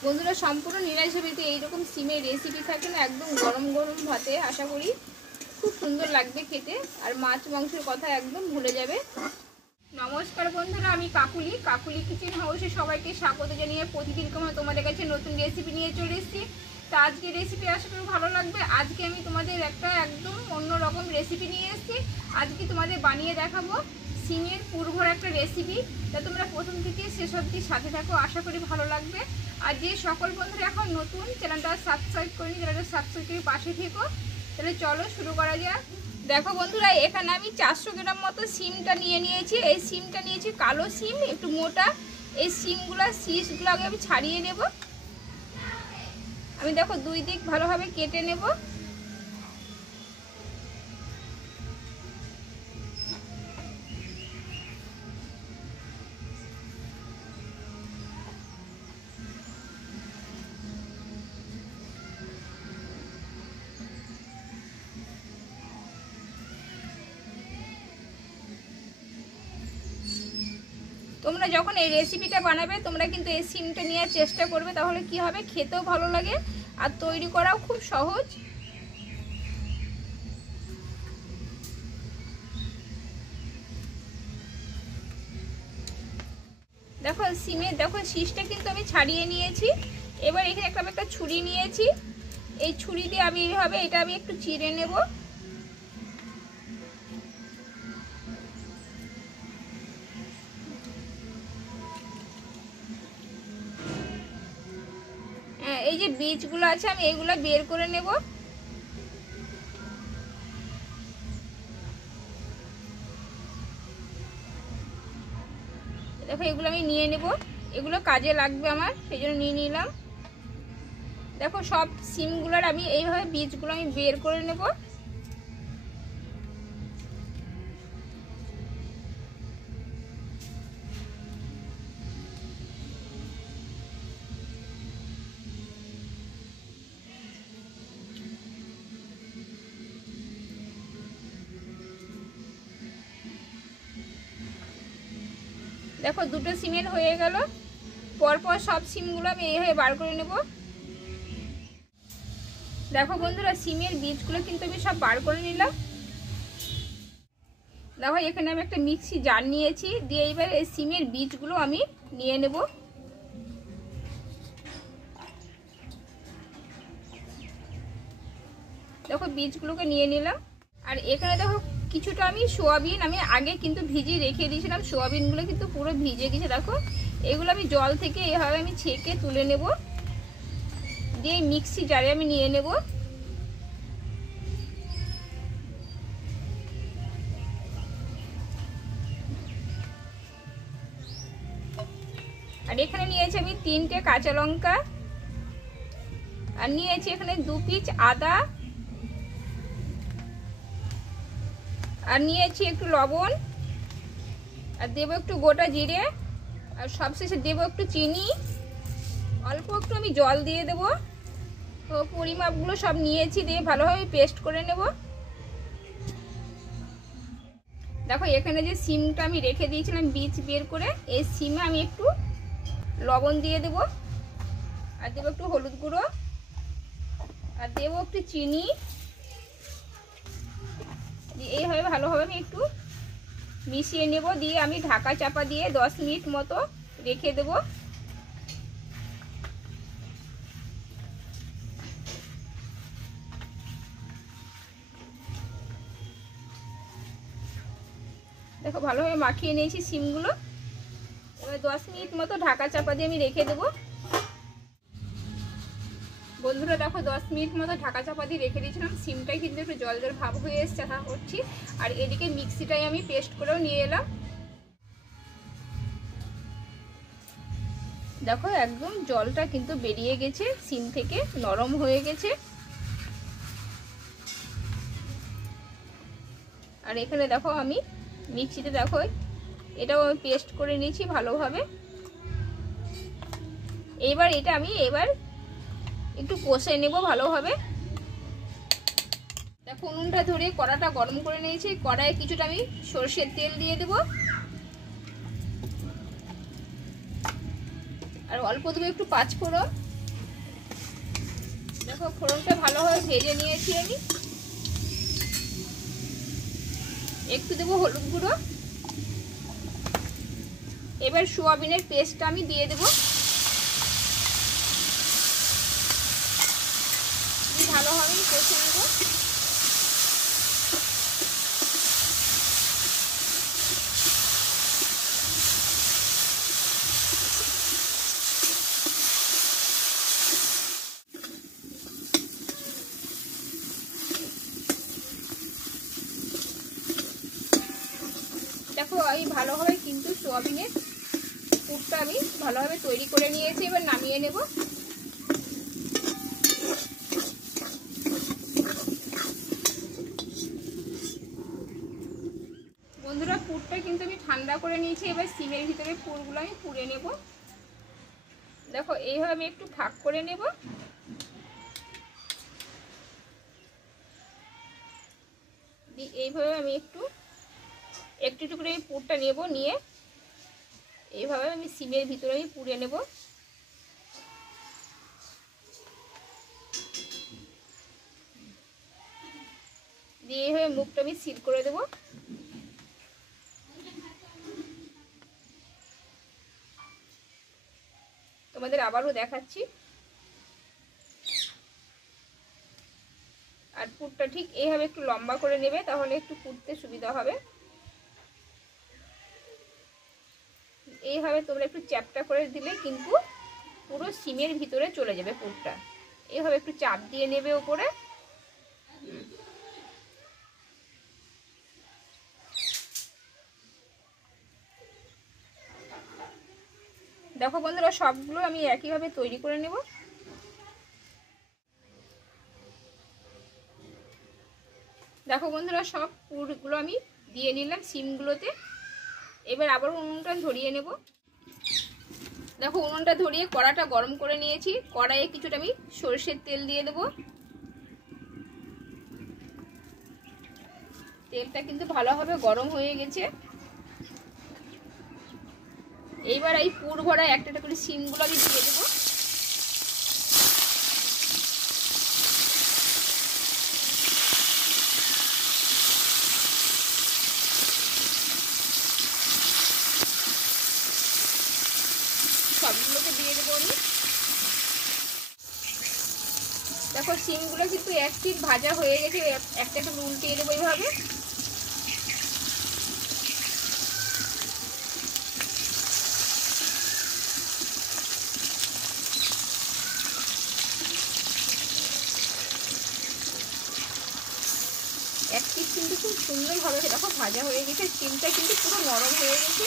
বন্ধুরা সম্পূর্ণ নিরামিষভাবে এইরকম সিমের রেসিপি থাকে না, একদম গরম গরম ভাতে আশা করি খুব সুন্দর লাগবে খেতে। আর মাছ মাংসের কথা একদম ভুলে যাবে। নমস্কার বন্ধুরা, আমি কাকুলি কিচেন হাউসে সবাইকে স্বাগত জানিয়ে প্রতিদিন তোমাদের কাছে নতুন রেসিপি নিয়ে চলে এসেছি। তা আজকে রেসিপি আশা করি ভালো লাগবে। আজকে আমি তোমাদের একটা একদম অন্যরকম রেসিপি নিয়ে এসেছি। আজকে তোমাদের বানিয়ে দেখাবো সিমের পুরভরা একটা রেসিপি। তা তোমরা প্রথম থেকে শেষ অবধি সাথে থাকো, আশা করি ভালো লাগবে। আর যে সকল বন্ধুরা এখন নতুন চ্যানেলটা সাবস্ক্রাইব করিনি, চ্যানেলটা সাবস্ক্রাইব করে পাশে থেকো। তাহলে চলো শুরু করা যাক। দেখো বন্ধুরা, এখানে আমি 400 গ্রাম মতো সিমটা নিয়েছি। এই সিমটা নিয়েছি কালো সিম, একটু মোটা। এই সিমগুলো শীষগুলো আগে আমি ছাড়িয়ে নেব। আমি দেখো দুই দিক ভালোভাবে কেটে নেব। তোমরা যখন এই রেসিপিটা বানাবে তোমরা কিন্তু এই সিমটা নেওয়ার চেষ্টা করবে, তাহলে কি হবে, খেতেও ভালো লাগে আর তৈরি করাও খুব সহজ। দেখো সিমের দেখো শীষটা কিন্তু আমি ছাড়িয়ে নিয়েছি। এবার এখানে একটা ছুরি নিয়েছি। এই ছুরি দিয়ে আমি এইভাবে এটা আমি একটু চিড়ে নেব। এই যে বীজগুলো আছে আমি এইগুলো বের করে নেব। দেখো এগুলো আমি নিয়ে নেব, এগুলো কাজে লাগবে আমার, সেই জন্য নিয়ে নিলাম। দেখো সব সিমগুলোর আমি এইভাবে বীজগুলো আমি বের করে নেব। দেখো দুটো সিমের হয়ে গেল। পরপর সব সিমগুলো আমি এইভাবে বার করে নেব। দেখো বন্ধুরা, সিমের বীজগুলো কিন্তু আমি সব বার করে নিলাম। দেখো এখানে আমি একটা মিক্সি জার নিয়েছি, দিয়ে এবার এই সিমের বীজগুলো আমি নিয়ে নেব। দেখো বীজগুলোকে নিয়ে নিলাম। আর এখানে দেখো কিছুটা আমি সোয়াবিন আমি আগে কিন্তু ভিজিয়ে রেখে দিয়েছিলাম। সোয়াবিনগুলো কিন্তু পুরো ভিজে গেছে। দেখো এগুলো আমি জল থেকে এভাবে আমি ছেঁকে তুলে নেব, দিয়ে মিক্সি জারে আমি নিয়ে নেব। আর এখানে নিয়েছি আমি 3টে কাঁচা লঙ্কা, আর নিয়েছি এখানে 2 পিস আদা, আর নিয়েছি একটু লবণ, আর দেবো একটু গোটা জিরে, আর সবশেষে দেবো একটু চিনি, অল্প একটু আমি জল দিয়ে দেব। তো পরিমাপগুলো সব নিয়েছি, দিয়ে ভালোভাবে পেস্ট করে নেব। দেখো এখানে যে সিমটা আমি রেখে দিয়েছিলাম বীজ বের করে, এই সিমে আমি একটু লবণ দিয়ে দেব, আর দেবো একটু হলুদ গুঁড়ো, আর দেবো একটু চিনি। এইভাবে ভালোভাবে আমি একটু মিশিয়ে নেব, দিয়ে আমি ঢাকা চাপা দিয়ে 10 মিনিট মতো রেখে দেব। দেখো ভালোভাবে মাখিয়ে নিয়েছি সিমগুলো। এবার 10 মিনিট মতো ঢাকা চাপা দিয়ে আমি রেখে দেব। বন্ধুরা দেখো 10 মিনিট মতো ঢাকা চাপা দিয়ে রেখে দিয়েছিলাম। সিমটাই কিন্তু একটু জল জল ভাব হয়ে এসছে, আশা করছি। আর এদিকে মিক্সিটাই আমি পেস্ট করেও নিয়ে এলাম। দেখো একদম জলটা কিন্তু বেরিয়ে গেছে, সিম থেকে নরম হয়ে গেছে। আর এখানে দেখো আমি মিক্সিতে দেখো এটাও আমি পেস্ট করে নিয়েছি ভালোভাবে। এবার এটা আমি একটু কষে নেব ভালোভাবে। দেখো উনুনটা ধরে কড়াটা গরম করে নিয়েছি। কড়াইয়ে কিছুটা আমি সরষের তেল দিয়ে দেবো, আর অল্প দেবো একটু পাঁচফোড়ন, দেখো ফোড়নটা ভালোভাবে ভেজে নিয়েছি আমি। একটু দেবো হলুদ গুঁড়ো। এবার সোয়াবিনের পেস্টটা আমি দিয়ে দেবো। ভালোভাবে কষে নেব। দেখো এই ভালোভাবে কিন্তু সোয়াবিনের পুরটা আমি ভালোভাবে তৈরি করে নিয়েছি। এবার নামিয়ে নেব। বন্ধুরা পুরটা কিন্তু আমি ঠান্ডা করে নিয়েছি। এবার সিমের ভিতরে পুরগুলো আমি পুড়ে নেব। দেখো এইভাবে আমি একটু ভাগ করে নেব। এইভাবে আমি একটু একটু করে পুরটা নেব, নিয়ে এইভাবে আমি সিমের ভিতরে আমি পুড়ে নেব। দিয়ে এইভাবে মুখটা আমি সিল করে দেব। তোমাদের আবারও দেখাচ্ছি। আর পুরটা ঠিক এইভাবে একটু লম্বা করে নেবে, তাহলে একটু পুড়তে সুবিধা হবে। এইভাবে তোমরা একটু চ্যাপটা করে দিলে কিন্তু পুরো সিমের ভিতরে চলে যাবে পুরটা। এইভাবে একটু চাপ দিয়ে নেবে উপরে। দেখো বন্ধুরা সবগুলো আমি একইভাবে তৈরি করে নেব। দেখো বন্ধুরা সব পুরগুলো আমি দিয়ে নিলাম সিমগুলোতে। এবার আবার উনুনটা ধরিয়ে নেব। দেখো উনুনটা ধরিয়ে কড়াটা গরম করে নিয়েছি। কড়াইয়ে কিছুটা আমি সরষের তেল দিয়ে দেব। তেলটা কিন্তু ভালোভাবে গরম হয়ে গেছে। এইবার এই পুর ভরা একটা একটা করে সিমগুলো আমি দিয়ে দেবো। সবগুলোকে দিয়ে দেবো আমি। দেখো সিমগুলো কিন্তু এক পিঠ ভাজা হয়ে গেছে। একটা একটু উল্টিয়ে দেবো এইভাবে। এক পিঠ কিন্তু খুব সুন্দরভাবে দেখো ভাজা হয়ে গেছে। সিমটা কিন্তু পুরো নরম হয়ে গেছে।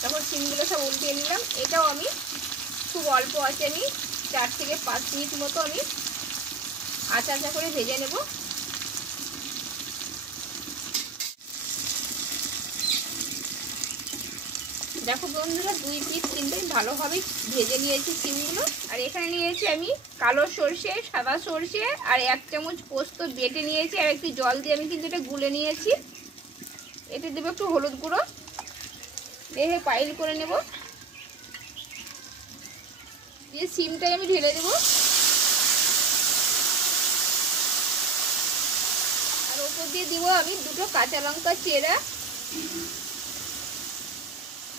তারপর সিমগুলো সব উল্টিয়ে নিলাম। এটাও আমি খুব অল্প আছে, আমি 4 থেকে 5 মিনিট মতো আমি আচা করে ভেজে নেব। দেখো বন্ধুরা 2 পিঠ কিন্তু ভালোভাবে ভেজে নিয়েছি সিমগুলো। আর এখানে নিয়েছি আমি কালো সর্ষে, সাদা সর্ষে আর 1 চামচ পোস্ত বেটে নিয়েছি। আর একটু জল দিয়ে আমি কিন্তু এটা গুলে নিয়েছি। এতে দেবো একটু হলুদ গুঁড়ো, দিয়ে পাইল করে নেব। দিয়ে সিমটাই আমি ঢেলে দেবো। আর ওপর দিয়ে দিব আমি 2টো কাঁচা লঙ্কা চেরা।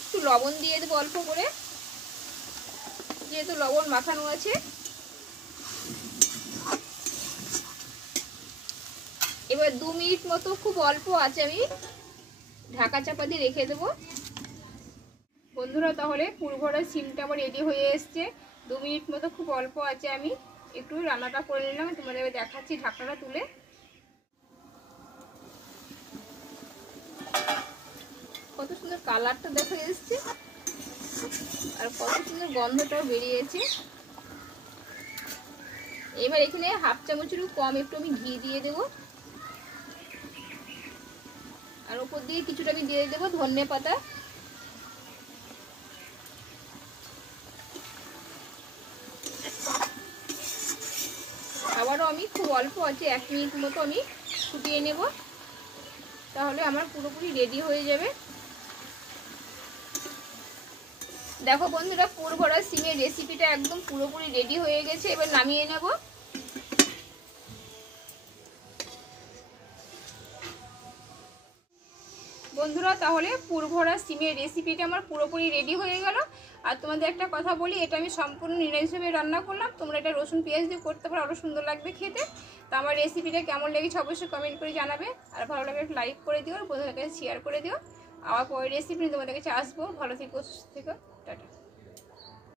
একটু লবণ দিয়ে দেবো অল্প করে, যেহেতু লবণ মাখানো আছে। এবার 2 মিনিট মতো খুব অল্প আছে আমি ঢাকা চাপা দিয়ে রেখে দেবো। বন্ধুরা তাহলে পুর ভরা সিমটা আমার রেডি হয়ে এসছে। 2 মিনিট মতো খুব অল্প আছে, আমি একটু রান্নাটা করে নিলাম। তোমাদের দেখাচ্ছি ঢাকনাটা তুলে। কত সুন্দর কালারটা দেখা এসছে আর কত সুন্দর গন্ধটাও বেরিয়েছে। এবার এখানে 1/2 চামচেরও কম একটু আমি ঘি দিয়ে দেব। আর উপর দিয়ে কিছুটা আমি দিয়ে দেবো ধনে পাতা। আবারও আমি খুব অল্প আছে 1 মিনিট মতো আমি ফুটিয়ে নেব, তাহলে আমার পুরোপুরি রেডি হয়ে যাবে। দেখো বন্ধুরা, পুর ভরা সিমের রেসিপিটা একদম পুরোপুরি রেডি হয়ে গেছে। এবার নামিয়ে নেব। বন্ধুরা, তাহলে পুর ভরা সিমের রেসিপিটা আমার পুরোপুরি রেডি হয়ে গেল। আর তোমাদের একটা কথা বলি, এটা আমি সম্পূর্ণ নিরামিষভাবে রান্না করলাম। তোমরা এটা রসুন পেঁয়াজ দিয়ে করতে পারো, আরও সুন্দর লাগবে খেতে। তো আমার রেসিপিটা কেমন লেগেছে অবশ্যই কমেন্ট করে জানাবে। আর ভালো লাগলে একটা লাইক করে দিও, আর বন্ধুদের কাছে শেয়ার করে দিও। আবার পরের রেসিপি তোমাদের কাছে আসবো। ভালো থেকো, সুস্থ থেকো, টাটা।